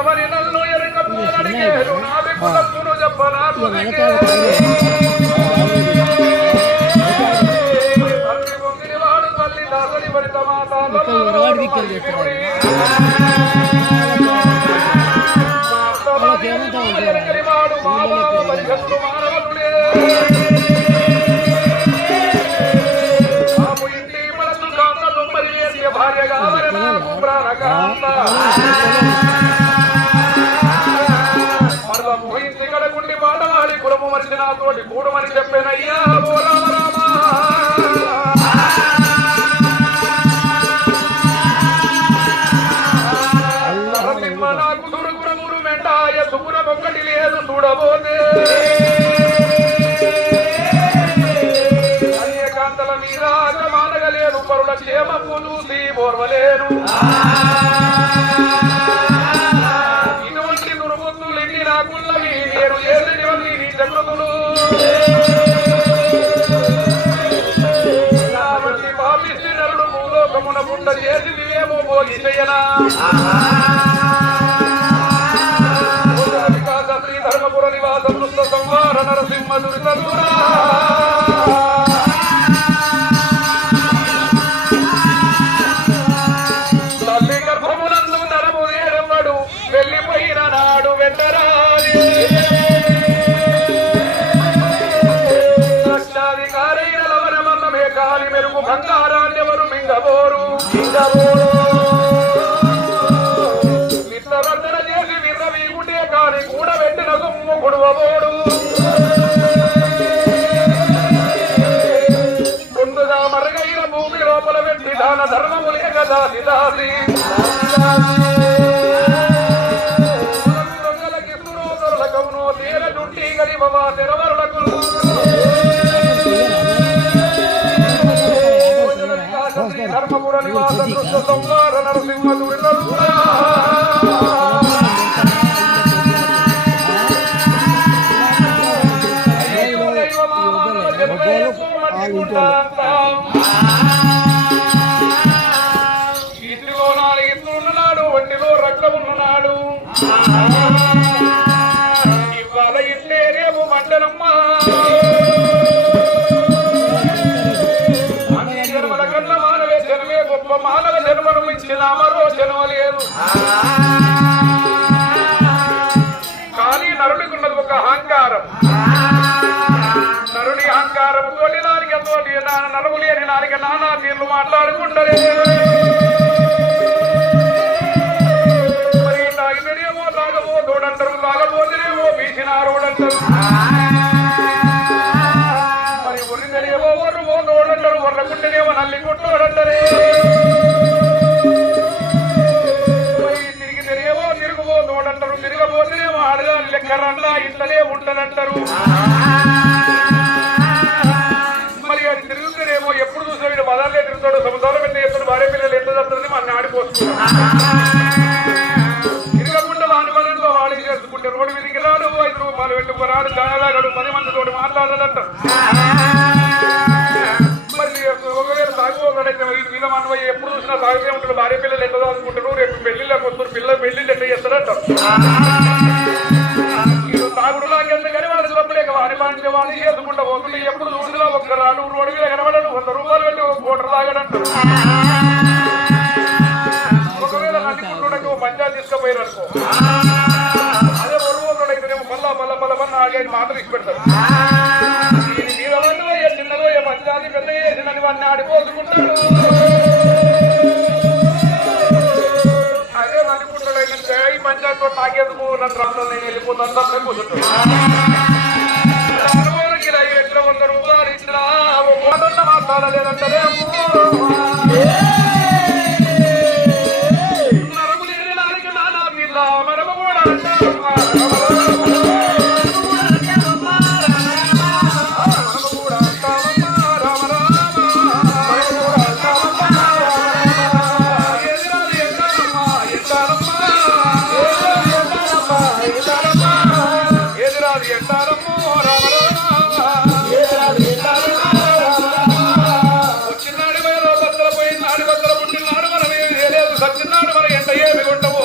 ఎరకమని నన్ను ఎరకపోనడిగేరు నాది కులమును చెప్పనాకు తల్లి పొంగిని వాడు తల్లి దాసరి భరిత మాత ఎరకని వాడు మా బాబు పరిహత్తు మానవుడే బాబు ఇంటి మనసు కాంత దుమ్మరి వేసి భార్యగా నాకు ప్రాణకాంత మరల పోయింది కడకుండి మాటవాడి కులము మరిచి నాతోటి కూడమని చెప్పేనయ్యా ఓ రామ రామ నాకు దురుగురమురు మెంటాయ సుగురం ఒక్కటి లేదు చూడబోతే అన్యకాంతల మీద మానగలేను పరుల క్షేమము చూసి ఓర్వలేను ఇటువంటి దుర్బుద్ధులెన్ని నాకున్నవి నేను ఏదైనవన్నీ నీ జగృతులు కాబట్టి పాపిష్టి నరుడు భూలోకమున పుట్ట చేసింది ఏమో భోగిసయ్యనా శ్రీ ధర్మపుర నివాస వృత్త సంహార నరసింహ దురితూరా తల్లి గర్భమునందు నరము నేరమ్మడు వెళ్ళిపోయిన నాడు వెంటరాని లక్షాధికారైన లవణమన్నమే కాలి మెరుగు బంగారాన్నెవరు మింగబోరు విత్తవర్ధన చేసి విర్రవీగుంటే కాని కూడబెట్టిన సొమ్ము కొడువబోడు ముందుగా మరుగైన భూమి లోపల పెట్టి దాన ధర్మములే కదా దాసి దొరలకవునో తీర చుట్టి గడిపవా తెరవరులకు ధర్మపుర నివాస కృష్ణ సంహార నరసింహ దురితూరా ఇంటిలో 4 ఇట్లు ఉన్ననాడు ఒంటిలో రక్తం ఉన్ననాడు ఇవాళ ఇట్లే రేపు మండలమ్మా అన్ని జన్మల కన్నా మానవే జన్మే గొప్ప మానవ జన్మను ఇచ్చిన మరో జన్మ లేదు కానీ నరుడికి ఉన్నది ఒక అహంకారం నరుని అహంకారం తోటి నాలిక తోటి నరము లేని నాలిక నానా తీర్లు మాట్లాడుకుంటారే మరి తాగితేనేమో తాగబోతోడంటారు తాగబోతేనేమో బీసినారోడంటారు మరి ఒరిగనేమో ఒర్రు పోతోడంటారు ఒర్రకుంటేనేమో నల్లి కొట్టోడంటారే మరి తిరిగి తిరిగేమో తిరుగుపోతోడంటారు తిరగబోతేనేమో ఆడదాని లెక్కరన్నా ఇంట్లోనే ఉంటదంటారు తిరుగుతారేమో ఎప్పుడు చూసినా వీడు మదాలే తిరుగుతాడు సంవత్సరాలు పెట్టి ఎత్తుడు భార్య పిల్లలు ఎంత చేస్తుంది మన ఆడిపోస్తున్నాడు తిరగకుండా వాని పనుల్లో వాడికి చేసుకుంటే రోడ్డు మీదకి రాడు 5 రూపాయలు పెట్టుకురాడు దాదాడు 10 మందితో మాట్లాడాలంట మరి ఒకవేళ తాగుపోతాడైతే వీటి మీద మన ఎప్పుడు చూసినా తాగితే ఉంటాడు భార్య పిల్లలు ఎంత చదువుకుంటారు రేపు పెళ్లిళ్ళకి వస్తారు పెళ్లిళ్ళు ఎట్లా చేస్తారంట తాగుడు నాకెందుకని వాడు తప్పలేక వాడి పాంటే వాడిని చేసుకుంటా పోతుంటే ఎప్పుడు చూసినా ఒక్క రాడు రోడ్డు మీద కనబడడు 100 రూపాయలు పెట్టి ఒక కోటర్ తాగడంటారు ఒకవేళ నన్ను పంచాయతీ తీసుకుపోయారు అనుకో అదే ఒరువుతాడైతేనేమో పల్ల ఆగేది మాత్రం ఇచ్చి పెడతారు దీని మీద చిన్నదో ఏ పంచాయతీ పెద్ద చేసినని వాడిని ఆడిపోసుకుంటాడు అదే అనుకుంటాడైతే ఈ పంచాయతీతో నాకేందుకు నన్ను రాష్ట్రం నేను వెళ్ళిపోతాను తప్పే కూర్చుంటాడు ఎట్లా 100 రూపాయలు ఇచ్చినా మాట్లాడలేదంటే నరము లేని నాలిక నానా పిల్ల మరమ కూడా సత్యనాడు మన ఎంత ఏమి కొంటవు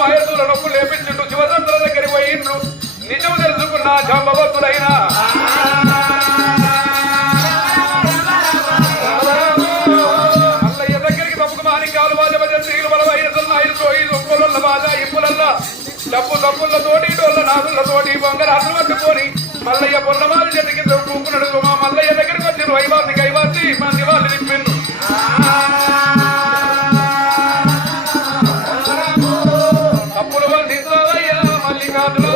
మాయసుల నొప్పులు లేపించుంటూ శివసంతుల దగ్గరికి పోయిండ్రు నిజం తెలుసుకున్న జాంబవతులైనా డబ్బు డబ్బులతోటి డోళ్ళ నాదులతోటి బంగారాలు పట్టుకొని మల్లయ్య పొన్నమాలి చెట్టు కింద కూకున్నాడు మా మల్లయ్య దగ్గరికి వచ్చిండ్రు వైవాసి కైవాసి మంది వాళ్ళు నింపిండ్రు తప్పులు వందిస్తావయ్యా మల్లికార్జున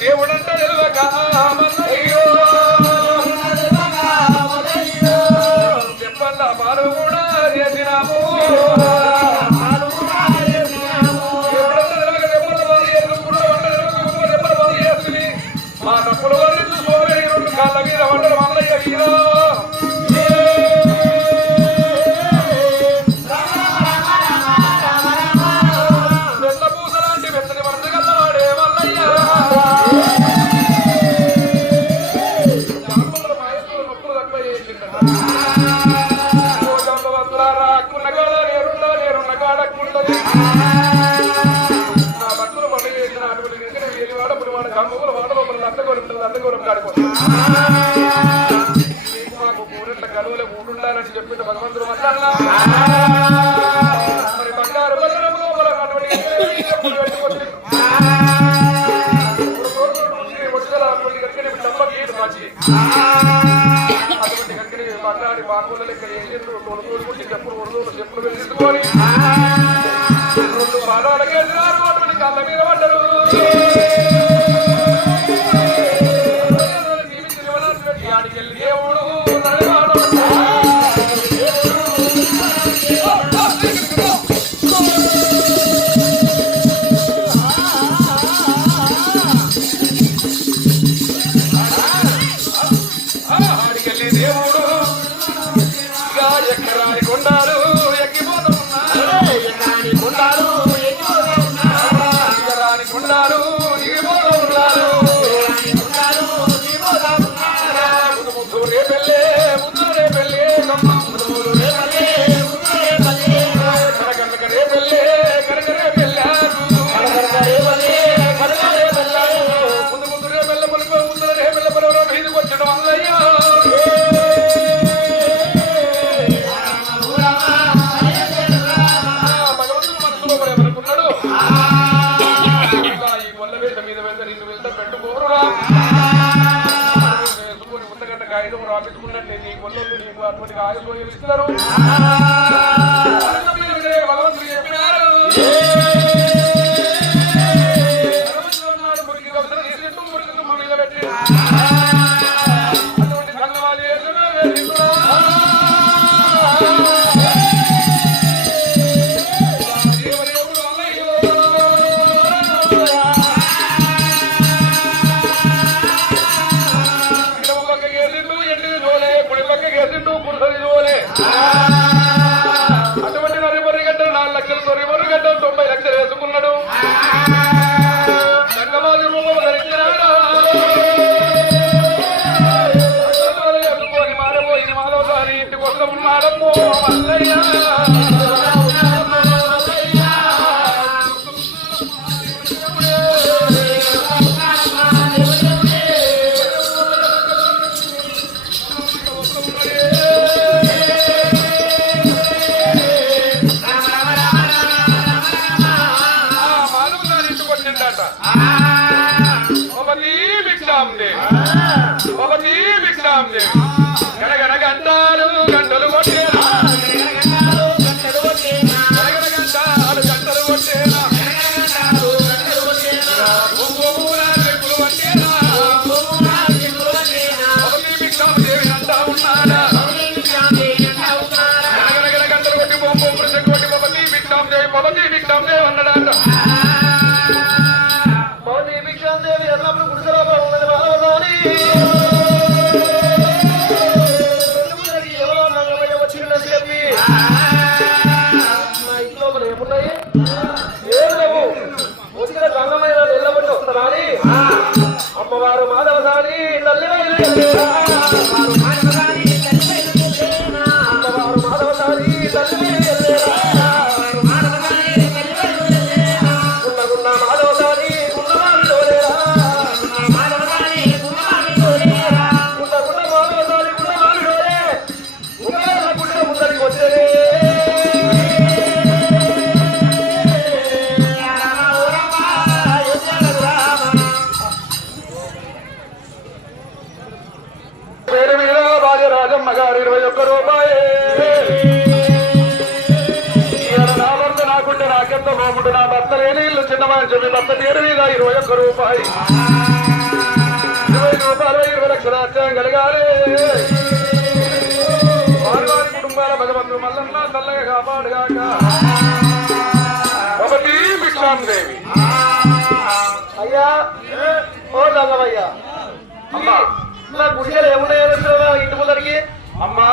దేవుడంట తెలువక మల్లయ్యో చెప్పల్లా పాలు కూడా చేసినాము కలువలే ఊడుండాలని చెప్పింది భగవంతుడు మాట్లాడినా మరి బంగారు అటువంటి కక్కడి బంగారు బాగుల ఇక్కడ ఏం చేస్తారు తోడుకుంటే చెప్పులు వెళ్ళించుకొని రెండు పాదాలకి వెళ్ళినారు అటువంటి కళ్ళ మీద పడ్డరు దేవుడు రాపించుకున్నట్లే నీ కొల్లో నీకు అటువంటి ఆయులు ఇస్తున్నారు భగవంతుడు చెప్పినారు మురికి తీసుకుంటూ మురికి తుమ్మ మీద పెట్టి అటువంటి కన్నవాళ్ళు అటువంటి నరిమర్రి గంటలు 4 లక్షలు తొరిమర్రి గంటలు 90 లక్షలు వేసుకున్నాడు సంగమాది రూపం ధరించినాడు మారబోయి మాలోసారి ఇంటి కోసం ఉన్నాడమ్మో మల్లయ్య గనగన గంటాలు గంటలు కొట్టేనా గంటలు గంటలు కొట్టేనా చెప్పులు పట్టేనా భిక్షాందేవి అంటా ఉన్నాడా గనగన గంటలు కొట్టి బొమ్మ కొట్టి బొమ్మతి భిక్షాందేవి అన్నాడంట భిక్షాందేవి ఎల్లప్పుడు గుడిసెలో ఉన్నది మానవదాని అమ్మవారు మాధవసాని అమ్మవారు మాధవసాని నాకుంటే నాకెంత నోముంటు నా భర్త లేని ఇల్లు చిన్నమని చెప్పి భర్త పేరు మీద 21 రూపాయి 20 రూపాయలు 20 లక్షల అత్యాయం కలగాలి వారి కుటుంబాల భగవంతుడు మల్లన్న చల్లగా కాపాడుగాక ఒకటి విశ్రాందేవి అయ్యా ఓ రంగమయ్యా అమ్మా నా గుడిలో ఏమున్నాయో ఇంటి ముందరికి అమ్మా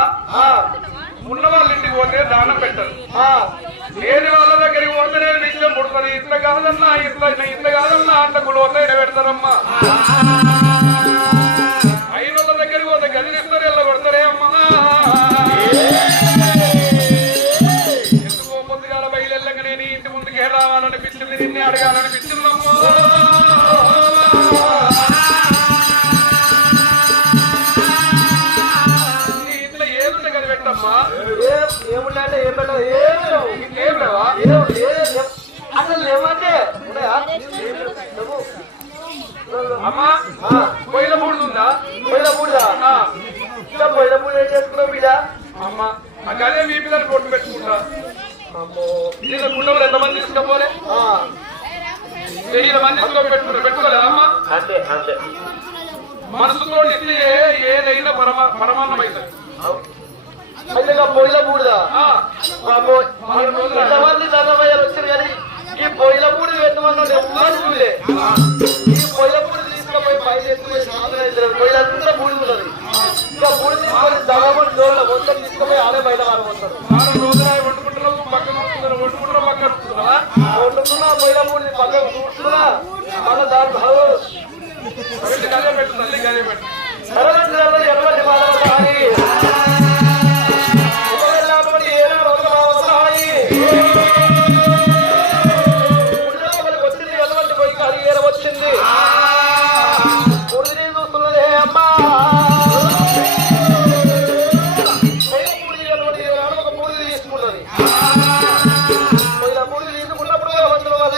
ఉన్న వాళ్ళ ఇంటికి పోతే దానం పెట్టరు లేని వాళ్ళ దగ్గరికి పోతే నేను నిత్యం పుడుతుంది ఇట్లా కాదన్నా ఇట్లా కాదన్నా అంత గుడి పెడతారమ్మా అయిన వాళ్ళ దగ్గరికి పోతే గదిలిస్తారు ఎల్ల కొడతారే అమ్మా ఎందుకో పొద్దుగాల బయలుగా నేను ఇంటి ముందుకే రావాలనిపించింది నిన్నే అడగాలనిపించిందమ్మా ఏముంటే ఏం పెట్టదు ఏం లేవా అసలు లేవంటే అమ్మా పొయ్యిల బూడిద ఉందా పొయ్యిల బూడిదా ఇంకా పొయ్యిల బూడిద ఏం చేసుకున్నావు బిడ్డ అమ్మా అదే మీ పిల్లలు కొట్టు పెట్టుకుంటా వీళ్ళ గుండెలు ఎంతమంది తీసుకపోలే 1000 మంది పెట్టుకోలేదా అమ్మా అంతే అంతే మనసుతో ఇస్తే ఏదైనా పరమాన్నం అవుతుంది అయితే పొయ్యిల బూడిదా ఎంతమంది ధర్మయ్యాలు వచ్చారు కానీ ఈ పొయ్యిల బూడి పెట్టమన్నాడు ఎవరు చూడలే ఈ పొయ్యిల బూడి తీసుకుపోయి పైన ఎత్తుకుపోయి పొయ్యిలంతా బూడి ఉన్నది ఇంకా బూడి తీసుకొని ధర్మని జోళ్ళ మొత్తం తీసుకుపోయి ఆడే బయట వారు వస్తారు వండుకున్నా పొయ్యిల బూడి పక్కన చూస్తున్నా మళ్ళీ దాని ఎటువంటి మాట్లాడాలి వచ్చింది పూర్తి చూస్తున్నదే అమ్మా ఒక పూర్తి తీసుకుంటుంది పూర్తి తీసుకున్నప్పుడు వందల వల్ల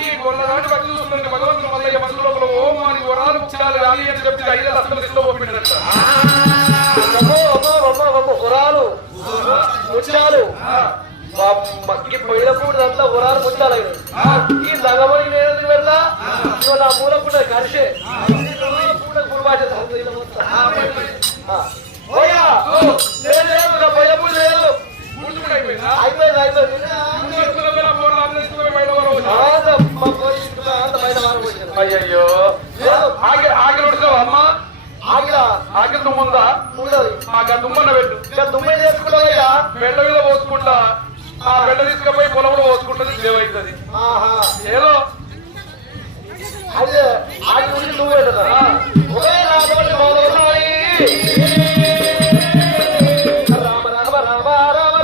ఈ గొల్లనాటి భక్తి చూస్తుంటే భగవంతుడు మల్లయ్య మనసు లోపల ఓం అని వరాలు ముఖ్యాలు రాలి అని చెప్పి 5 లక్షలు తీసుకోబోతున్నట్ట వరాలు ముత్యాలు పోయినప్పుడు అంతా వరాలు ముత్యాలు ఈ దగమని నేను వెళ్ళా ఇవ్వ నా మూల కూడా కలిసే గురు భాష పోయినప్పుడు లేదు అయిపోయింది అయ్యో ఆగిలి ఉడతావా అమ్మా ఆగిలి దుమ్ముందా మాకు దుమ్మన్న పెట్టు ఇంకా దుమ్మ చేసుకుంటావయ్యా బెండ మీద పోసుకుంటా ఆ బెండ తీసుకుపోయి పొలంలో పోసుకుంటుంది సేవైతుంది ఏదో అదే ఆగి ఉండి నువ్వు పెట్టదా రామ రామ రామ రామ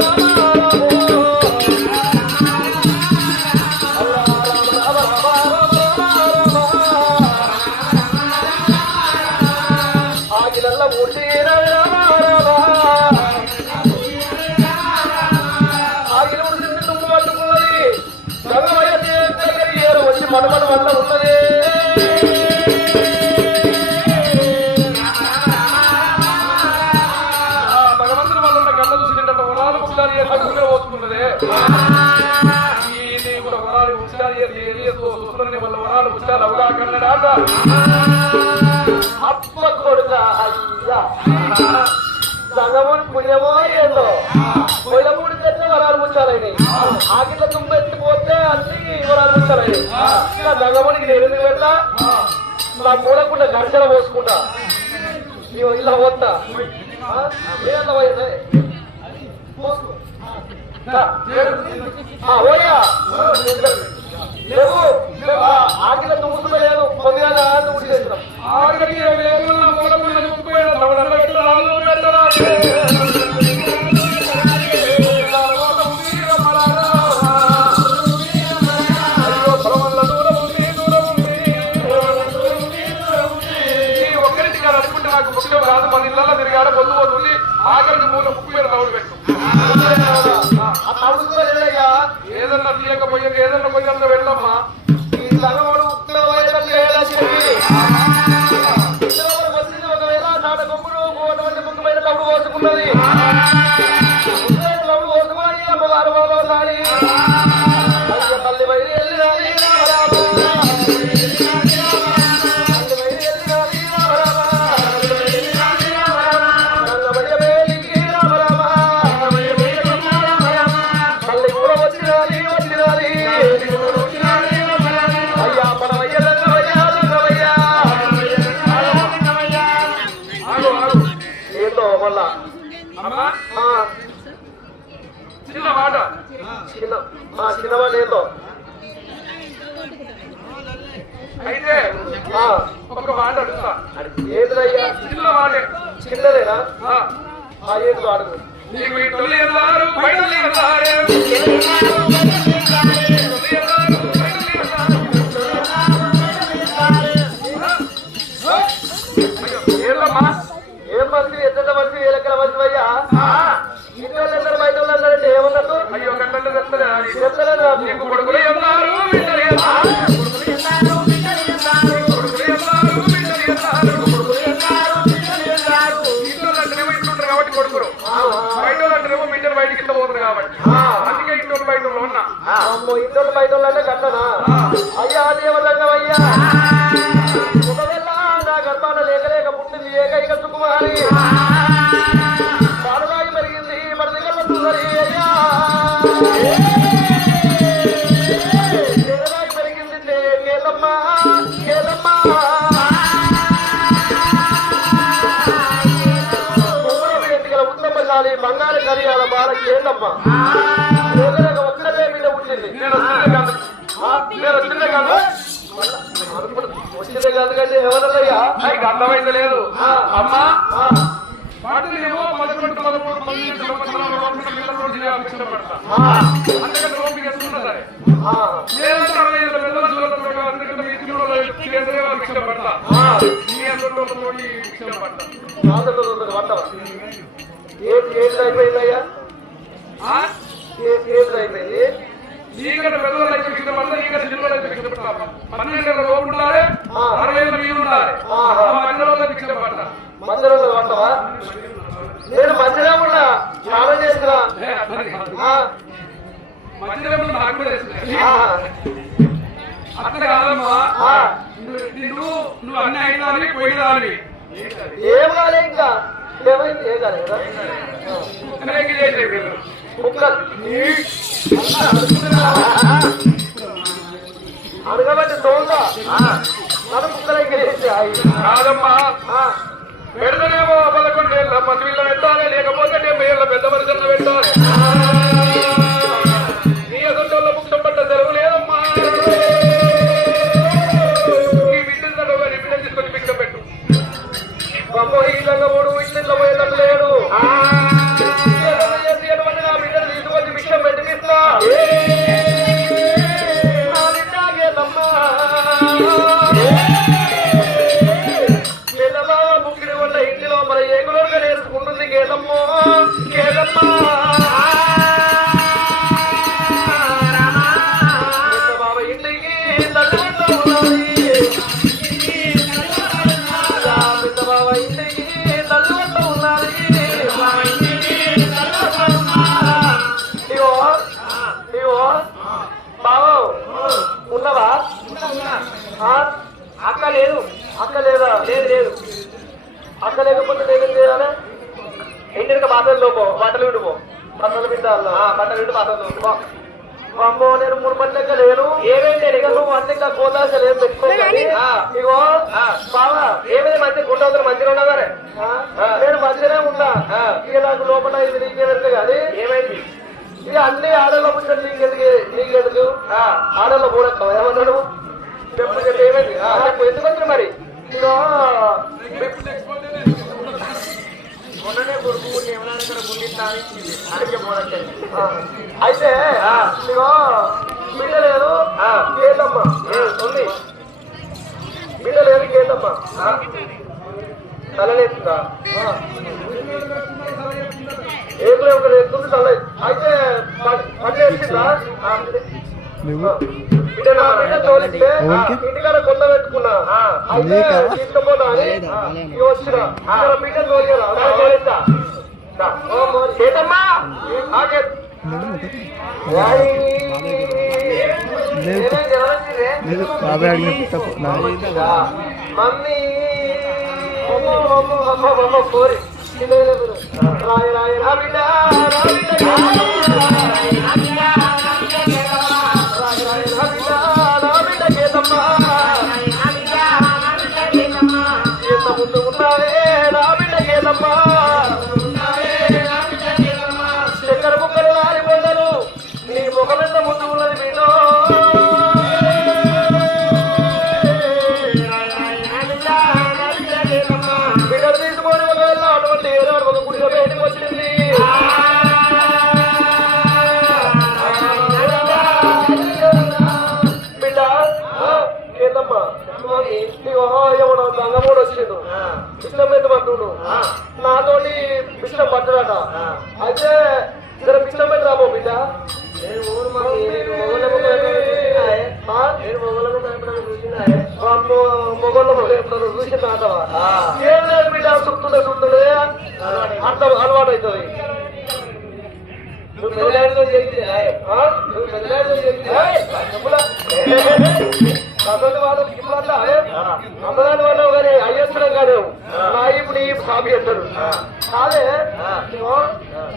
మనుమను వల్ల ఉన్నదే భగవంతుని వల్ల గల్ల చూసింటే వరాలు ముఖ్యాలు గుండె పోసుకున్నదే ఇది కూడా వరాలు ముఖ్యాలు వల్ల వరాలు ముఖ్యాలు అవగా కన్నడాట అప్ప కొడుక అయ్యా సంగముని పుణ్యమో ఏందో పొయ్యిలమూడి తెచ్చి వరాలు ముచ్చాలని ఆగిట్ల తుమ్మ ఎత్తిపోతే అన్ని వరాలు ముచ్చాలని ఇంకా సంగమునికి నేను ఎందుకు పెడతా నా మూలకుండా ఘర్షణ పోసుకుంటా నీవు ఇలా వస్తా ఏదంత పోయింది ఓయా లేవు ఆగిల తుమ్ముతుందో లేదు కొద్దిగా తుమ్ముడు చేస్తున్నాం రాదు 10 ఇళ్ళ తిరిగాడ పొద్దు పోతుంది ఆఖరికి మూల 30 రౌండ్ పెట్టు ఏదన్నా తీయకపోయాక ఏదన్నా పోయినంత వెళ్ళమ్మా ఈ సంగముడు పోసుకున్నది పోసుకుని అమ్మవారు పోవాలి తల్లి బయలు వెళ్ళినాయి చిన్న మాట చిన్నవాడు ఏందో అయితే ఒక మాట అడుగుతా ఏంటయ్యా చిన్న మాటే చిన్నదేనా ఏంటో అడుగు నీకు ఈ తొలి ఎల్లారు బయటలు ఎల్లారే ఏమ్మా ఏం మంచి ఎంత మంచి ఏ లెక్కల మంచి అయ్యా ఇంటి వాళ్ళందరూ బయట వాళ్ళందరంటే ఏమన్నట్టు అయ్యో గంటలు చెప్తారా చెప్తలేదు నాకు నీకు కొడుకులు ఎల్లారు బిడ్డలు ఎల్లారు కాబట్టి కొడుకురు బయట వాళ్ళంటేనేమో బిడ్డలు బయటికి ఇట్లా పోతారు కాబట్టి అందుకే ఇంట్లో బయట ఉన్నా అమ్మో ఇంట్లో బయట వాళ్ళంటే కట్టనా అయ్యా దేవదండం అయ్యా ఒకవేళ నా గర్భాన లేకలేక పుట్టింది ఏకైక సుకుమారి పాడురాయి పెరిగింది మన దగ్గర చూడాలి అయ్యా ఎగరాయి పెరిగింది కేదమ్మా కేదమ్మా ఉత్తమశాలి బంగారు కరియాల బాలకి ఏందమ్మా ఒక్కడే మీద పుట్టింది వచ్చిందే కాదు కంటే ఎవరయ్యా నీకు అర్థమైంది లేదు అమ్మా వాటినేమో 11, 13, 12 సంవత్సరాల లోపల పిల్లలు ఇష్టపడతా అందుకని ఓపిక ఎత్తుకున్నా సరే లేదంటే 65 పెద్దల చూడకుండా అందుకంటే మీ ఇంట్లో చేసే వాళ్ళకి ఇష్టపడతా మీ అందరిలో ఇష్టపడతా ఏది అయిపోయిందయ్యా ఏది అయిపోయింది ఈగల పెద్దలైతే ఇష్టపడతా ఈగల చిన్నలైతే ఇష్టపడతా 12 లోపు ఉండాలి 60 మీరు ఉండాలి మధ్యలో ఇష్టపడతా మందిలో పడతావా నేను మంచిగా ఉన్నా చాలా చేసిన మధ్యలో నాకు కూడా అట్లా కాదమ్మా నువ్వు అన్ని అయినాని పోయినాని ఏం కాలే ఇంకా ఏమైంది ఏం కాలే కదా అడగబట్టి తోందా నన్ను కుక్కలకి కాదమ్మా పెడతనేమో 11 ఏళ్ళ పసిపిల్ల పెట్టాలి లేకపోతే 70 ఏళ్ళ పెద్ద మనుషులను పెట్టాలి నీ అసలు ముఖ్యం పడ్డ తెరవు లేదమ్మా ఈ బిడ్డలు బిడ్డలు తీసుకొని భిక్ష పెట్టు అమ్మో ఈ విధంగా మూడు ఇట్లా పోయేటట్టు లేడు బిడ్డలు తీసుకొచ్చి భిక్ష పెట్టిస్తా ఇంటిలో మన ఏగులోగా నేర్చుకుంటుంది కేదమ్మో కేదమ్మా బాబా ఇంటికి తల్లిదండ్రులు ఉన్నది పెద్ద బాబా ఇంటికి తల్లిదండ్రులు ఉన్నది ఇగో ఇగో బాబు ఉన్నవా అక్క లేదు అక్క లేదా లేదు లేదు అక్క లేకపోతే నేనేం చేయాలి ఇంటికి బాటలు లోపో బట్టలు విడిపో బట్టలు వింటాను బట్టలు వింటు బాటలు లోపో అమ్మో నేను 3 మంది లెక్క లేను ఏమేంటి నువ్వు అన్ని కోదాసలు ఏం పెట్టుకోవాలి ఇగో బావా ఏమైనా మంచి గుండవుతులు మంచిగా ఉన్నదారే నేను మంచిగానే ఉన్నా ఇక నాకు లోపల ఇది నీకేదంటే కానీ ఏమైంది ఇక అన్ని ఆడల్లో పుట్టిన నీకెందుకు ఆడల్లో కూడా ఏమన్నాడు చెప్పు ఏమైంది ఎందుకు వచ్చిన మరి అయితే బిడ్డ లేదు కేదమ్మా ఉంది బిడ్డ లేదు కేదమ్మా తలలేస్తుందా ఏదో ఒకటి ఎత్తుంది తల అయితే పని వేసిందా బిడ్డ తోలిస్తే ఇంటికాడ కొండ పెట్టుకున్నా అయితే తీసుకుపోతా అని వచ్చిన బిడ్డ తోలియరా చేతమ్మా మమ్మీ కోరి రాయ రాయ రా బిడ్డ చేతమ్మా ఎంత ముందు ఉన్నావే రా బిడ్డ చేతమ్మా చక్కెర ముక్కలు రాలిపోతాను నీ ముఖం ఎంత ముందు ఉన్నది బిడ్డ బిడ్డలు తీసుకొని ఒకవేళ అటువంటి ఏదో ఒక గుడిలో బయటకు వచ్చింది బిడ్డ ఏందమ్మా ఎవడో దంగమూడు వచ్చిండు ఇష్టం అయితే పట్టుడు నాతోటి ఇష్టం పట్టడట అయితే జర ఇష్టం అయితే రాబో బిడ్డ మొగోళ్ళు చూసిన ఏం లేదు బిడ్డ సుత్తుండే సుత్తుండే అర్థం అలవాటు అవుతుంది అసలు వాళ్ళకి ఇప్పుడు అమ్మదాని వల్ల కానీ అయ్యేస్తున్నాం కాదు నా ఇప్పుడు ఈ సాబి చేస్తాడు కాదే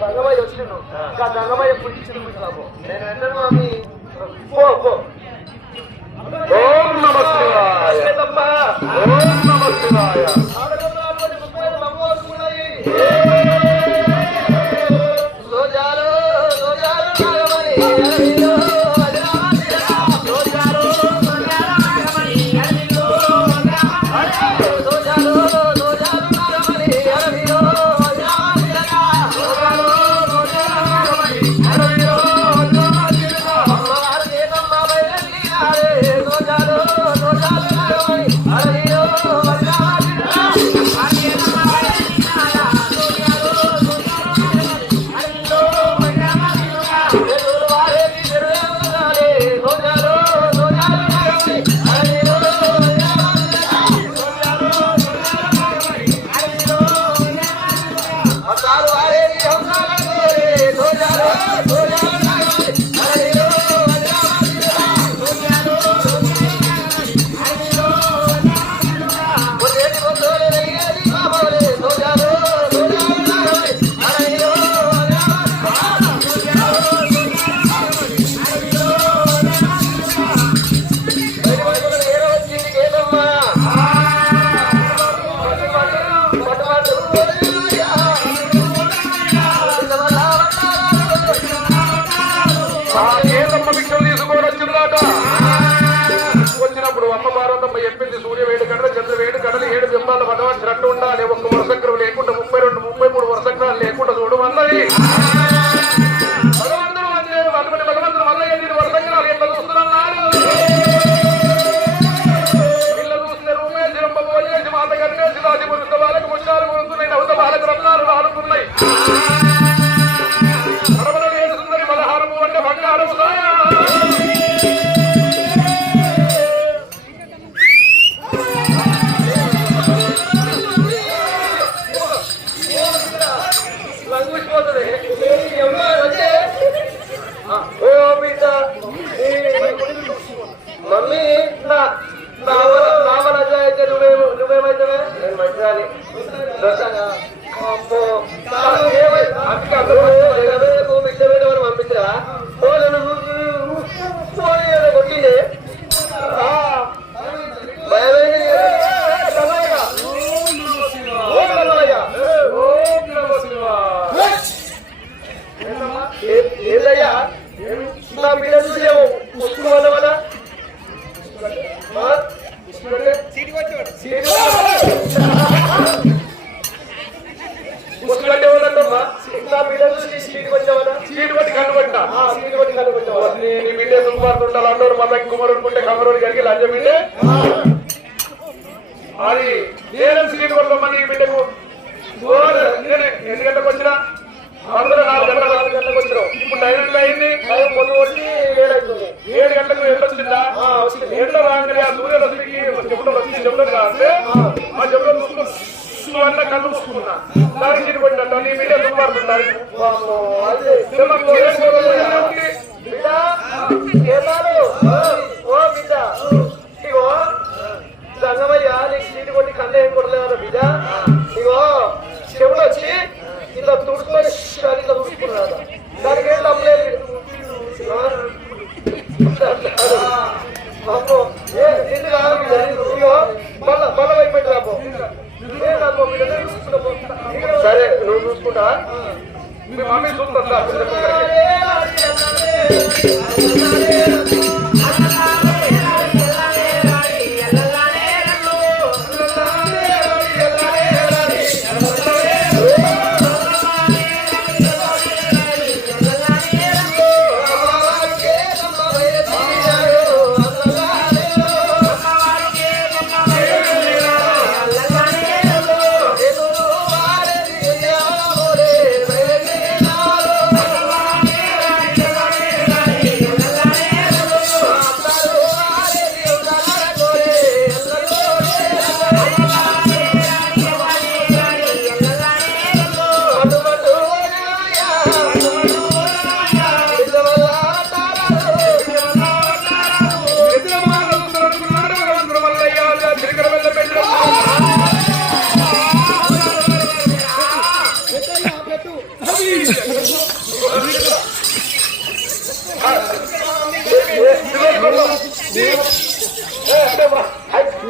దంగమయ్య వచ్చిండు ఇంకా దంగమయ్య ఇప్పుడు ఇచ్చిండు నేను వెంటనే మమ్మీ పో ఓం నమ శివాయ ఓం నమ శివాయ వచ్చినప్పుడు అమ్మ భారతమ్మ చెప్పింది సూర్య వేడి కడల చంద్ర వేడి కడలు 7 బింబాల భగవాన్ రట్టు ఉండాలి ఒక్క వరుసక్రం లేకుండా 32 33 వరుసక్రాలు లేకుండా చూడు అన్నది భగవంతుడు అటువంటి భగవంతుడు మళ్ళీ 8 వరుసక్రాలు ఎట్లా చూస్తున్నాడు పిల్ల చూస్తే రూమే జిరంబోయేసి మాత కన్నేసి దాచి మురుత వాళ్ళకు ముచ్చాలు కొడుతున్నాయి నవ్వుత వాళ్ళకు రత్నాలు రాలుతున్నాయి పరమలు ఏడుస్తుందని పలహారము అంటే బంగారము సాయ మమ్మీ నావరాజా అయితే నువ్వేమైతే నేను మంచిదాన్ని పంపించరా కొట్టింది ఏదయ్యా నా బిడ్డ చూసాము ముసుగు వల్ల వల్ల ముసుగంటే వాళ్ళమ్మా నా బిడ్డ చూసి సీటుకి వచ్చావనా సీటు పట్టి కన్ను పట్టినా సీటు పట్టి కన్ను పట్టావా నీ బిడ్డే సుకుమారుతుంటారు అందరూ మళ్ళీ కుమారుడు ఉంటే కమరుడు కలిగి లంచ బిడ్డే అది నేను సీటు పడతామా నీ బిడ్డకు ఎన్ని గంటలకు వచ్చినా అందరూ 4 గంటలకు వచ్చినావు ఇప్పుడు 9 అయింది పొద్దు వచ్చి 7 అవుతుంది 7 గంటలకు ఎండ వచ్చిందా ఎండ రాగానే ఆ సూర్యరశ్మికి చెప్పులు వచ్చి చెప్పులు కాస్తే ఆ చెప్పులు చూసుకుని చూసుకోవాలన్నా కళ్ళు చూసుకున్నా దానికి ఇది కొట్టినట్టు నీ బిడ్డ దుమ్మారుతున్నారు బిడ్డ ఏమాలు ఓ బిడ్డ ఇగో సంగమయ్య నీకు సీటు కొట్టి కళ్ళు ఏం కొట్టలేదు బిడ్డ ఇగో చెవులు వచ్చి ఇలా తుడుచుకొని ఇట్లా తుడుచుకున్నాడు దానికి ఏం తప్పలేదు నిన్ను కాదు ఇగో మళ్ళా వైపు పెట్టి రాపో సరే నువ్వు చూసుకుంటా మీ మమ్మీ చూస్తుందా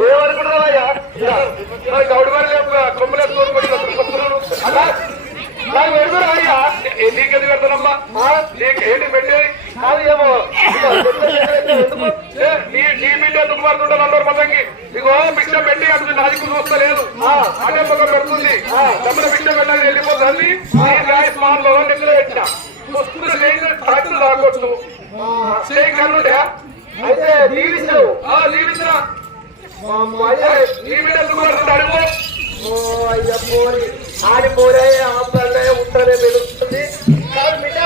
ఏమనుకుంటున్నావయ్యా గౌడి వారి కొమ్ములేసుకొని నీకెది పెడతానమ్మా ఏంటి పెట్టేది అది ఏమో నీ బిడ్డ ఎందుకు పడుతుంటాను అందరు మొత్తంకి ఇగో భిక్ష పెట్టి అటు నాదికు చూస్తలేదు అదే ఒక పెడుతుంది డబ్బుల భిక్ష పెట్టాలి వెళ్ళిపోతుంది స్మాల్ లో నిద్ర పెట్టిన డాక్టర్ రాకొచ్చు స్టేక్ కన్నుండే అయితే దీవించు జీవించిన నీ బిడ్డ ఎందుకు పడుతుంది అడుగు అయ్యా పోరి ఆడిపోరే ఆపలే ఉంటానే వెలుస్తుంది కాదు బిడ్డ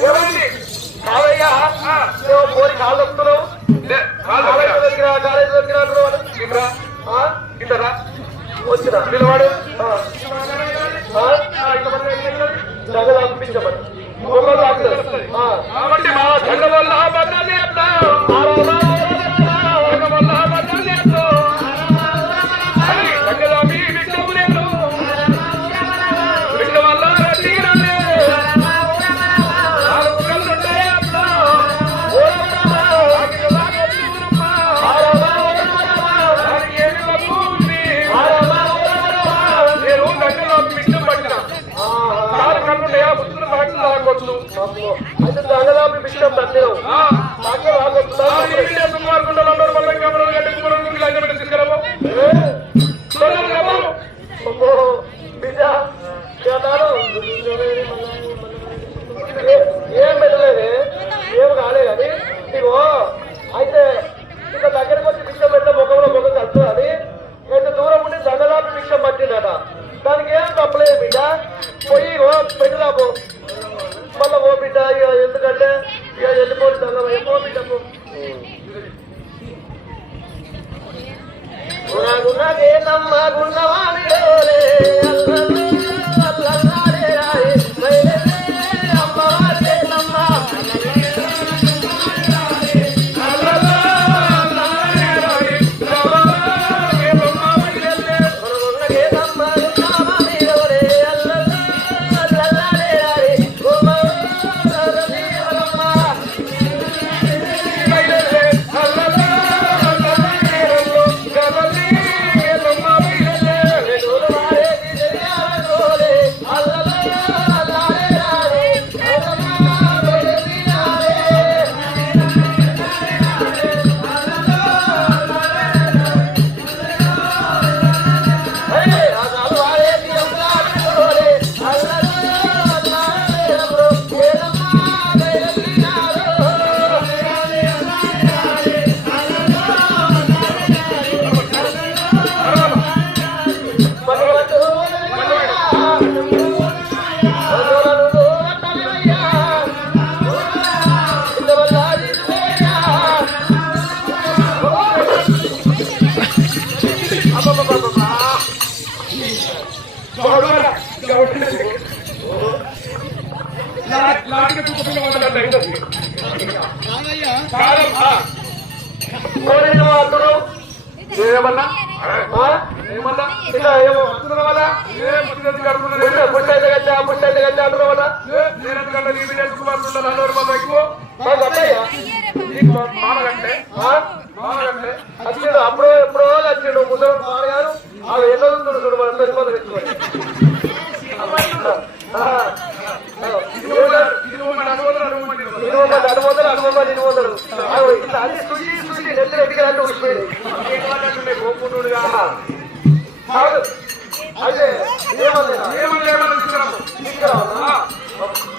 ఏమైంది కాదయ్యా పోరి కాళ్ళు వస్తున్నావు కాలేజ్ దగ్గర ఇంటరా వచ్చిన పిల్లవాడు పంపించమని కాబట్టి మా దండ వల్ల బద్దలు వల్ల బద్దలు దండలో మీ విషయం లేదు విషయం వల్ల అయితే దండలాపి విషయం తండ్రిలో నాకే బిడ్డ ఏం పెట్టలేదే ఏం కాలేదు అది ఇగో అయితే ఇక దగ్గరకు వచ్చి విషయం పెడితే ముఖంలో ముఖం కలుస్తుంది అది ఎంత దూరం ఉండి దండలాపి విషయం పట్టిందట దానికి ఏం తప్పలేదు బిడ్డ పోయి పెట్టిరాపో మళ్ళా ఓ బిడ్డ ఎందుకంటే ఇక వెళ్ళిపోయి దండం ఏమో బిడ్డ గుణగుణగే నమ్మ గుణవాణి లాటికి తుప్పపిల్ల వదలండి అయింది కాలం కోరిన అతను ఏమన్నా ఏమన్నా ఇలా ఏమో అంటున్న వల్ల పుట్టైతే గచ్చా అంటున్న వల్ల నేను ఎందుకంటే నీ మీద కుమారుడు నల్లూరు మంది ఎక్కువ అత్తయ్యా మామగంటే వచ్చిండు అప్పుడు ఎప్పుడో వచ్చిండు ముసలి మామగారు అవి ఎన్నో చూడు చూడు మనం పెట్టుకోవాలి పెట్టుకోవాలి అనుమతులు అన్ని సుజి సుజి నెత్తి ఎట్టుకెళ్ళి ఊసిపోయింది కాదు అదే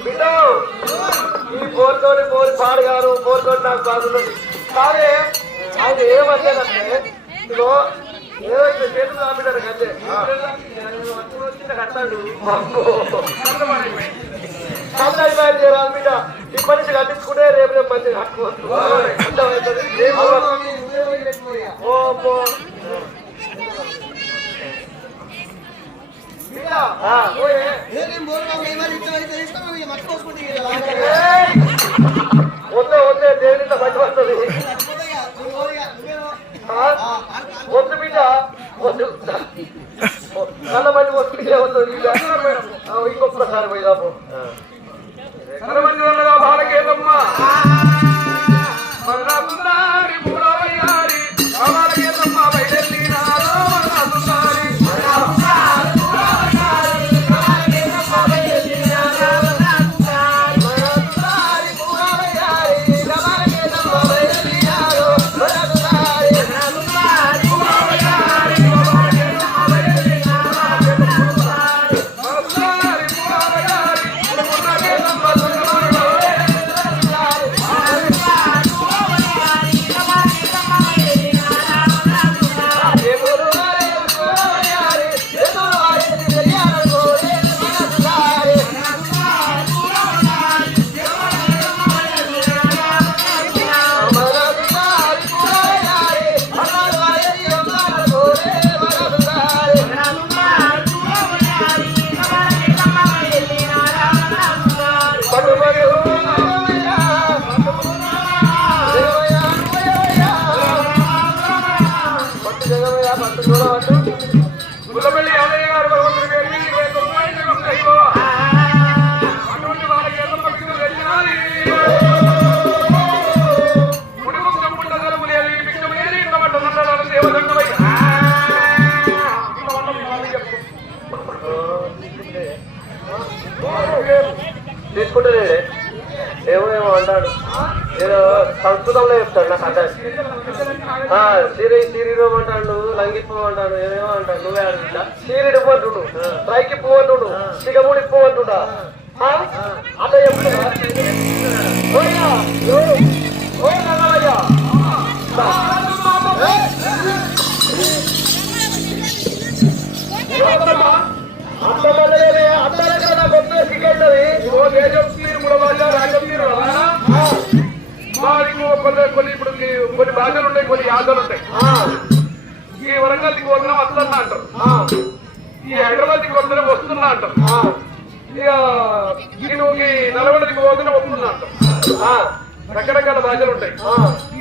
బిడ్డ ఈ పోరుతోని పోరు పాడుగారు పోరుతోటి నాకు బాగున్నది కాదే ఆయన ఏమంటాడంటే ఇదిగో ఏదో ఇక్కడ చేతులు ఆపినాడు కంటే కట్టాడు కళ్ళు అయిపోయింది రాదు బిడ్డ ఇప్పటి నుంచి కట్టించుకుంటే రేపు రేపు మంచిగా వద్దే దేవునితో మంచి వస్తుంది వద్దు బిడ్డ వద్దు చాలా మంది వస్తుంది వస్తుంది ఇంకొకసారి పోయిదాము బాలకేదమ్మా మరణారి పూరవయ్యారి బాలకేదమ్మా బయలుదేరినారో మరణారి గుల్లపల్లి యాదయ్య గారు భగవంతుడి పేరు అటువంటి వాళ్ళకి వెళ్ళాలి ముడుగు సంపుట ధరము లేదు భిక్షము లేదు ఇంకమంట నన్నాడు దేవదండమయ్య తీసుకుంటే ఏమో అంటాడు ఏదో సంస్కృతంలో చెప్తాడు నాకు అర్థం సిరిలో అంటాడు లంగిపోమంటాడు ఏమేమో అంటాడు నువ్వే అడుగుతా సీరిడి పోంటుడు ట్రైకి పోంటుడు సిగముడి పోంటుడా అట్లా చెప్తున్నా కొన్ని భాషలు ఉంటాయి, కొన్ని యాసలు ఉంటాయి. ఈ వరంగల్ దిగు వదిన వస్తున్నా అంటారు, ఈ హైదరాబాద్ దిగు వదిన వస్తున్నా అంటారు, ఇక నువ్వు నల్గొండ దిగు వదిన వస్తున్నా అంటారు. రకరకాల భాషలు ఉంటాయి.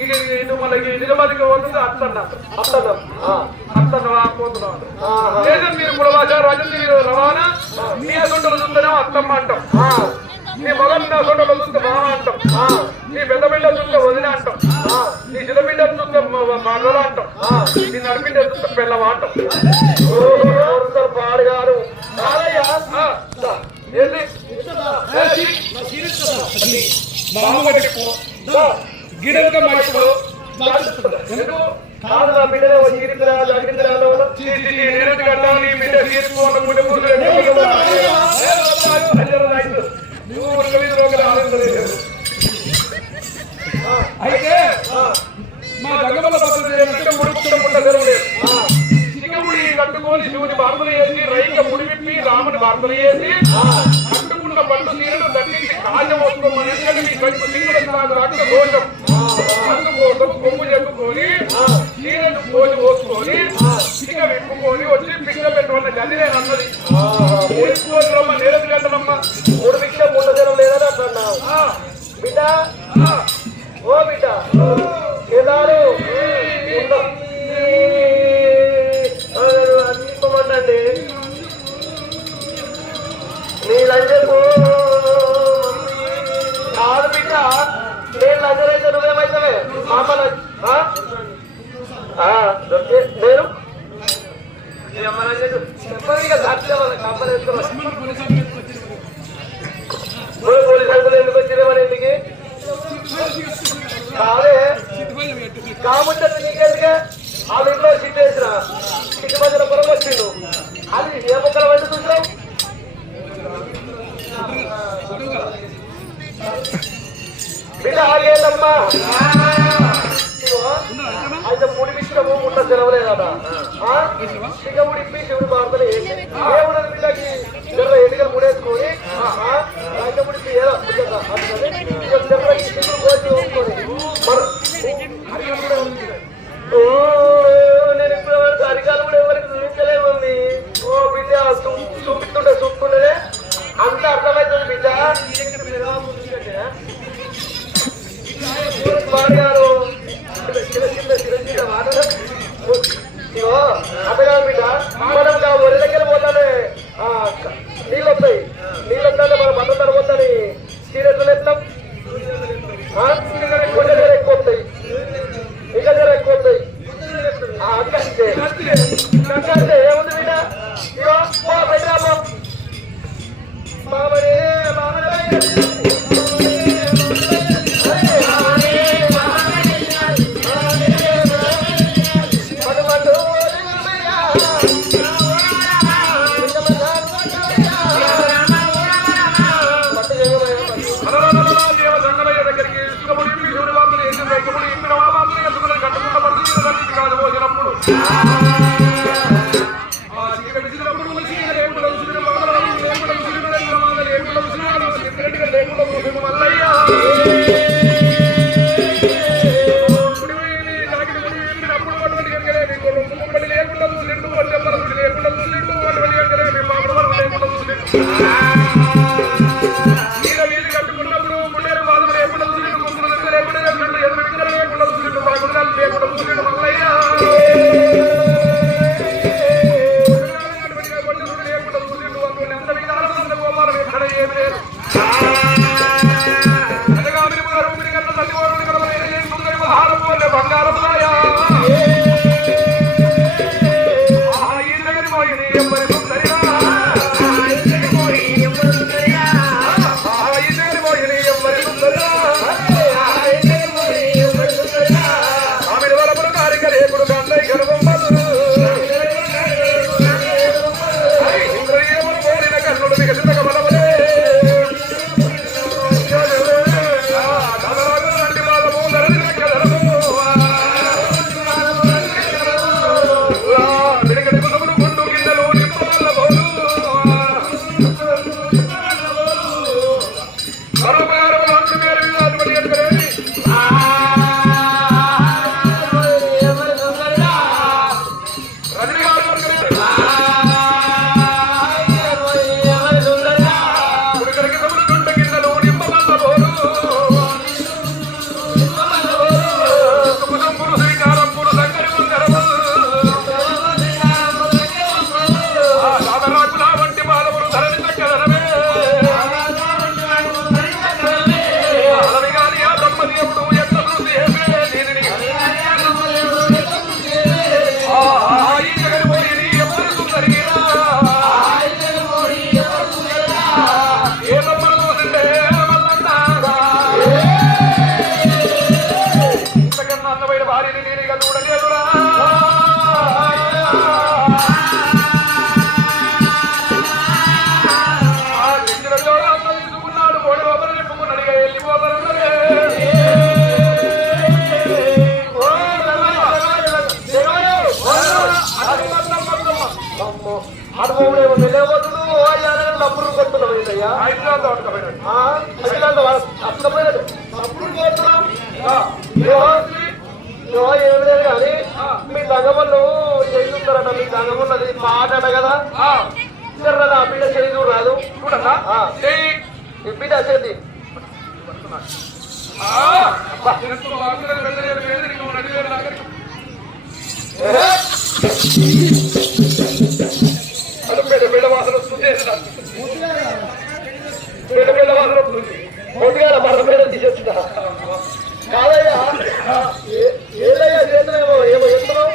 ఇక నువ్వు మళ్ళీ నిజామాబాద్ దిగు వదిన అత్తన్నా అంటారు, అత్తన్నవా పోతున్నావు అంటారు. లేదా మీరు మూడు భాష రాజన్ రవాణా మీ అసొంటలు చూస్తేనే అత్తమ్మ అంటాం, నీ మొగలు నా సొంటలో చూస్తే మామ అంటాం, నీ పెద్ద బిడ్డలు చూస్తే వదిన అంటాం, నీ చిన్న బిడ్డలు చూస్తే మగల అంటాం, నీ నడిపిడ్డలు చూస్తే పిల్లవ అంటాం. పాడుగారు గిడలుగా మనుషులు కాదు నా బిడ్డలే చీరిపిరాలు అడిగిరాలు నీ బిడ్డ తీర్చుకోవాలి. అయితే మా గంగమల్ల చిన్నముడి కట్టుకొని శివుని బార్బలు వేసి రైక ముడి విప్పి రాముని బార్బలు వేసి కట్టుకున్న పట్టు తీరును దట్టించి కాళ్ళ మోసుకోమని మీ కడుపు తీరుడు నాకు రక్త దోషం అందుకోసం కొమ్ము చెప్పుకొని చీరను కోసి పోసుకొని పిక్క విప్పుకొని వచ్చి పిక్క పెట్టుకున్న గది నేను అన్నది. నేరది గంటలమ్మ 3 పిక్క 3 జనం లేదా బిడ్డ ఓ బిడ్డ ఏదారు అందింపమండి నీ లంచకు కాదు బిడ్డ నేను లంచరైతే నువ్వేమైతే మామల నేను పోలీసు అంకులు ఎందుకు వచ్చినామని ఎందుకు కాదే కాముంటే నీకెందుకే వాళ్ళ ఇంట్లో సిట్ వేసిన సిట్టు మధ్యన పొలం వచ్చిండు అది ఏ మొక్కల వంటి చూసావు బిడ్డ ఆగేదమ్మా అయితే ముడి మిశ్రము ముట్ట తెరవలేదా ఇక ముడిపి శివుడు బాగుంటుంది దేవుడు బిడ్డకి తెల్ల ఎన్నికలు ముడేసుకొని అయితే ముడిపి ఏదో నేను ఇప్పుడు అరికాలు కూడా ఎవరికి చూపించలేముంది ఓ బిడ్డ చూపిస్తుంటే చూపుతుండే అంత అర్థమవుతుంది బిడ్డ గారు ఇగో అతగా బిడ్డ మనం ఒరి దగ్గర పోతానే నీళ్ళు వస్తాయి నీళ్ళు వస్తానే మనం బట్టలు పోతాని సీరియస్లు ఎత్తాం కొంచెం దగ్గర ఎక్కువ వస్తాయి ఇంకా దగ్గర ఎక్కువ వస్తాయి అంతే ఏముంది బిడ్డ ఇగో పెట్టా మామని ఏమి కానీ మీ దంగమల్లు చేస్తుంటారట మీ దంగమన్నది పాట కదా బిడ్డ చేయి రాదు బిడ్డ చేయండి వస్తున్నాడు. ఎంతో బాగుంటుంది, పెద్దలేరు లేదు, నువ్వు నడివేరు లాగా. అది పెద్ద వాసన వస్తుంది, పెద్ద వాసన వస్తుంది. కొద్దిగా మన మీద తీసేస్తున్నా కాదయ్యా, ఏదయ్యా చేస్తున్నామో ఏమో చెప్తున్నావు.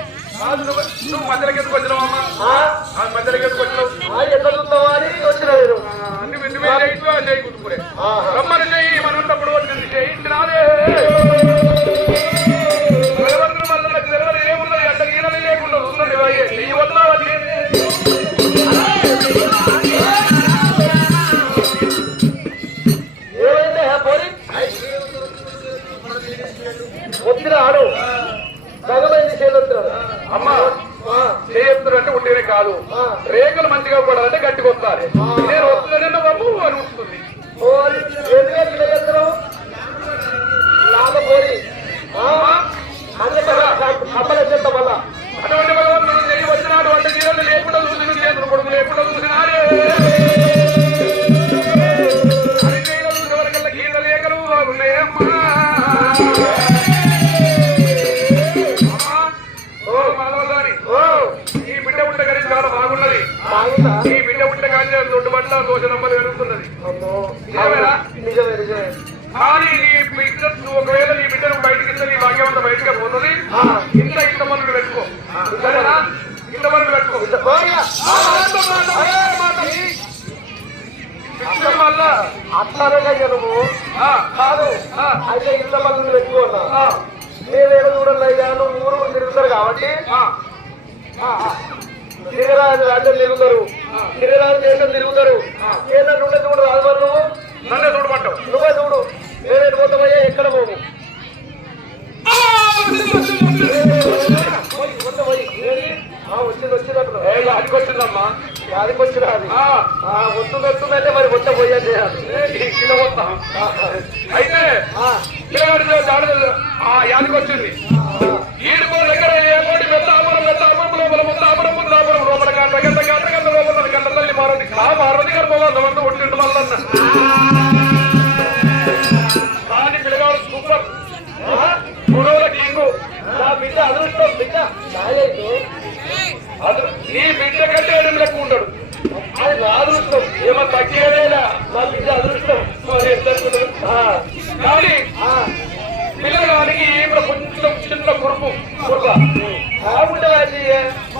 నువ్వు మధ్యలోకి ఎందుకు వచ్చినావు అమ్మా? మధ్యలోకి ఎందుకు వచ్చినావు? ఎట్లా చూస్తావా అని వచ్చిన నేను రమ్మని చెయ్యి మన ఉన్నప్పుడు వచ్చింది చేయించినాదే. ఏమున్నది అంట గీనలు లేకుండా ఉన్నది చెయ్యి వదలాలి. ఏమైంది పోయి వచ్చిన ఆడు సగమైంది చేస్తున్నాడు. అమ్మా చేస్తున్నట్టు ఉంటేనే కాదు, రేకులు మంచిగా పడాలంటే గట్టిగా వస్తారు. నేను వస్తుందనే బాబు అని ఉంటుంది. లాభపోయి అమ్మలేసేంత మళ్ళా అటువంటి భగవంతుడు చెయ్యి వచ్చినాడు అంటే జీవనం లేకుండా చూసి చేతులు కొడుకు లేకుండా చూసినాడే. అది చేయడం చూసే వరకల్లా గీత లేఖలు బాగున్నాయమ్మా. ఈ బిడ్డ పుట్ట కలిసి చాలా బాగున్నది. ఈ బిడ్డ పుట్ట కలిసి దొడ్డు బట్ట దోష నమ్మలు పెరుగుతున్నది. కానీ నీ బిడ్డ ఒకవేళ నీ బిడ్డను బయటకి ఇస్తే నీ భాగ్యం అంతా బయటకే పోతుంది. ఇంత మందులు పెట్టుకో, సరేనా? ఇంత మందులు పెట్టుకో. వల్ల అట్లానే నువ్వు కాదు అయితే ఇంత మందిని పెట్టుకున్నా నేనేదో చూడలేదు. నువ్వు ఊరు తిరుగుతారు కాబట్టి తిరగరాజు రాజ్యం తిరుగుతారు, తిరగరాజు దేశం తిరుగుతారు. ఏంటంటే ఉండే చూడు రాదు మరి నువ్వు నన్నే చూడమంటావు. నువ్వే చూడు, నేనేది పోతామయ్యా ఎక్కడ పోవు వచ్చింది వచ్చినట్టు అదికి వచ్చిందమ్మా, యాదికి వచ్చిన అది వస్తుంది వస్తుందంటే మరి వచ్చ పోయా చేయాలి. కిలో వస్తాం. అయితే యాదికి వచ్చింది. ఈడుకో దగ్గర ఏమోటి పెద్ద ఆపరం లోపల మొత్తం ఆపరం ముందు ఆపరం లోపల గంట గంట గంట గంట లోపల గంట తల్లి మారది మారది గారు పోవాలంతా ఒట్టిండు మళ్ళన్న. కానీ పిల్లగాడు సూపర్ గురువుల కింగు. నా బిడ్డ అదృష్టం బిడ్డ నీ బిడ్డ కంటే ఎడం లెక్క ఉంటాడు. అది నా అదృష్టం ఏమో తగ్గేదేలా. నా బిడ్డ అదృష్టం కానీ పిల్లగానికి ఇప్పుడు కొంచెం చిన్న కురుపు ఉండేది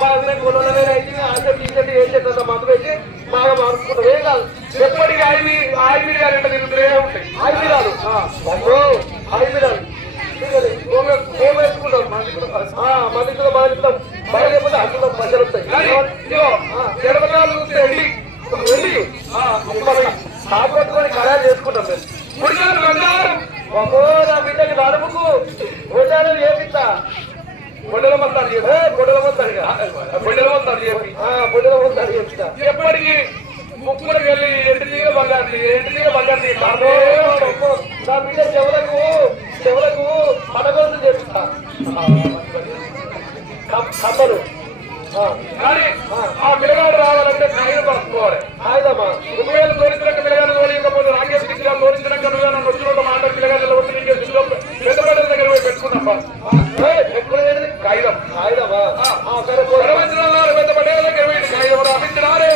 మా కొనలే అయితే ఆశ టీషర్ట్ ఏం చేస్తుందా మందు పెట్టి బాగా మార్చుకుంటాం. ఏం కాదు ఎప్పటికీ ఆయిల్ గారు ఎంత తిరుగుతూనే ఉంటాయి. ఆయిల్ రాదు ఆయిల్ రాదు వేసుకుంటాం మందిలో మానిస్తాం బాగా లేకపోతే అందులో మధ్యలో వస్తాయి. వెళ్ళి కాకపోతే ఖరారు చేసుకుంటాం మేము. నా బిడ్డకి నడుముకు ఓటాలు చేపిస్తా బొడ్డల మొత్తాలు చెప్పి బొడ్డల మొత్తాలు బొడ్డల మొత్తాలు చేపిస్తా. ఎప్పటికీ ముక్కులకు వెళ్ళి ఎంటి తీగ బంగారు నా బిడ్డ చెవులకు పడగొందు చేపిస్తా కమ్మలు. కానీ ఆ పిల్లగాడు రావాలంటే కాగితం పట్టుకోవాలి. కాగితమా ఒకవేళ తోడించడానికి పిల్లగాడు తోడించకపోతే రాకేష్ కిచ్చిగా తోడించడానికి నన్ను వచ్చిన మాట పిల్లగాడు వచ్చి పెద్ద పడ్డ దగ్గర పోయి పెట్టుకున్నాం. కాగితం కాగితమా సరే పెద్ద పడ్డ దగ్గర పోయి కాగితం రాపించినారే.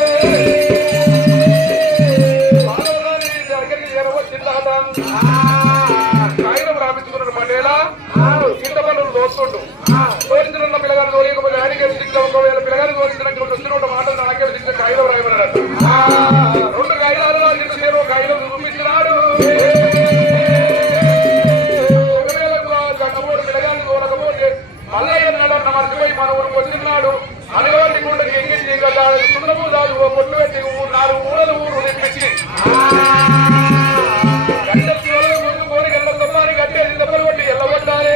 కాగితం రాపించుకున్నాడు పడేలా చింత పనులు దోస్తుండు. తోడించిన పిల్లగారు తోలియకపోతే ఆయనకే ఒకవేళ పిల్లగారు తోడించడానికి వచ్చిన మాట నాకే కాగితం రాయమన్నాడు. 2 కాగితాలు రాసిన నేను కాగితం చూపించినాడు. ఒకవేళ గంటపోటు పిల్లగారిని తోలకపోతే మల్లయ్య నాడన్న మర్చిపోయి మన ఊరికి వచ్చినాడు. అడగవాడి కూడా ఎంగేజ్ సుందరము దాదు పొట్టు పెట్టి 4 ఊరలు ఊరు తెప్పించి కోరి గల్లమ్మాని కట్టేసి దెబ్బలు కొట్టి ఎల్లగొట్టాలి.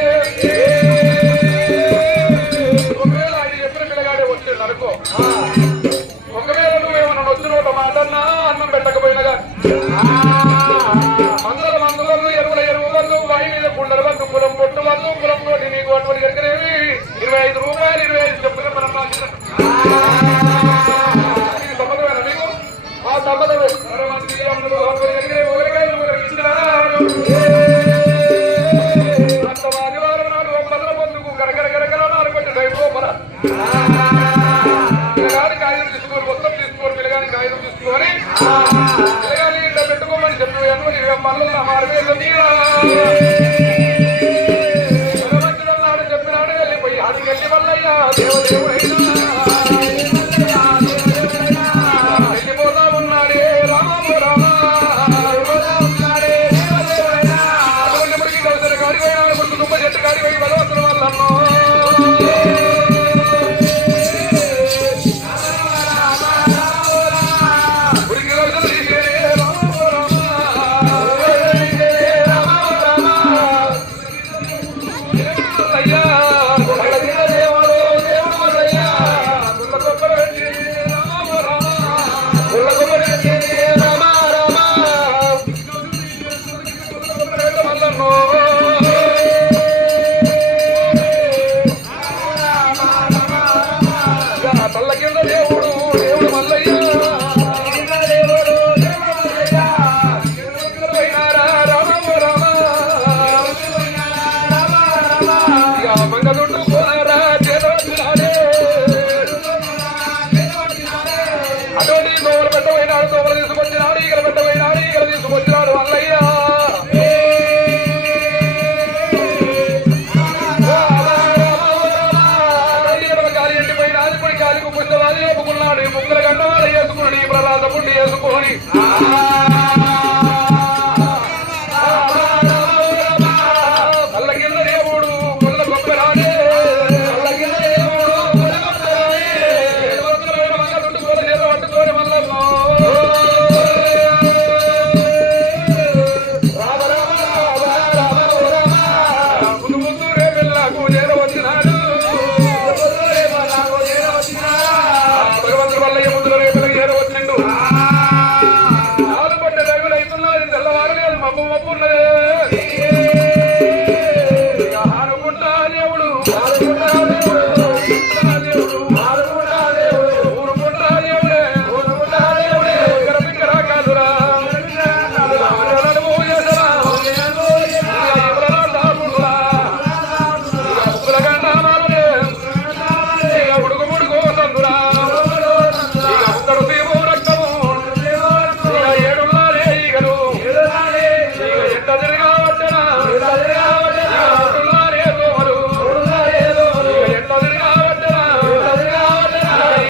ఒకవేళ ఆయన చెప్పిన పిల్లగాడే వచ్చింది అనుకో, ఒకవేళ నువ్వేమన్నా వచ్చిన మాటన్నా అన్నం పెట్టకపోయినగా మందులు ఎరువులు వాయి మీద కుండల వంతు కులం పొట్టు వంతు కులం తోటి నీకు అటువంటి ఎక్కడేవి 25 రూపాయలు 25 చెప్పులు మనం సంబంధమేనా నీకు? సంబంధమే ఇచ్చినారు. అంత ఆదివారం నాడు మొదల పొద్దుకు గరగర గరగర నాలుగు కొంచెం టైం లోపల పిల్లగాని కాగితం తీసుకొని మొత్తం తీసుకొని పిల్లగాని కాగితం తీసుకొని పిల్లగాని ఇంట పెట్టుకోమని చెప్పి మళ్ళీ మార్గం మంచిదన్నాడు చెప్పినాడు వెళ్ళిపోయి అడిగి వెళ్ళి మల్లయ్యా దేవదేవుడైనా వెళ్ళిపోతా ఉన్నాడే రామాము రామా మురికి కలిసిన కాడి పోయినాడు గుర్తు దుమ్మ చెట్టు కాడి పోయి బలవస్తున్న వాళ్ళన్నో మురికి కలిసిన తీసేనే రామాము రామా మల్లయ్యా దేవుడు దేవుడు మల్లయ్యా గుళ్ళ కొబ్బరి పెట్టి రామాము రామా గుళ్ళ కొబ్బరి పెట్టి రామా రామా మల్లన్నో తల్ల కింద దేవుడు దేవుడు మల్లయ్య పోయినారా రామము రామ మంగళుడు పోనారా చేదొచ్చినాడే అటువంటి దోమల పెట్ట పోయినాడు దోమలు తీసుకొచ్చినాడు ఈగల పెట్ట పోయినాడు ఈగలు తీసుకొచ్చినాడు మల్లయ్య గాలి ఎండిపోయినాది ఇప్పుడు గాలికి పుస్తవాది ఒప్పుకున్నాడు ముగ్గుల గంట వాళ్ళు వేసుకున్నాడు ఈ ప్రలాద పుండి వేసుకొని కళ్ళ కింద దేవుడు కొల్ల గొప్పరాడే కళ్ళ కింద దేవుడు కొల్ల గొప్పరాడే పట్టుకోని మళ్ళీ ముందు ముందు రేపెల్లాకు చేరవచ్చినాడు భగవంతుడు వల్ల ముందులో రేపులకు చేరవచ్చిండు నాలుగు పడ్డ రగులు అవుతున్నది తెల్లవారు లేదు మబ్బు మబ్బు ఉన్నది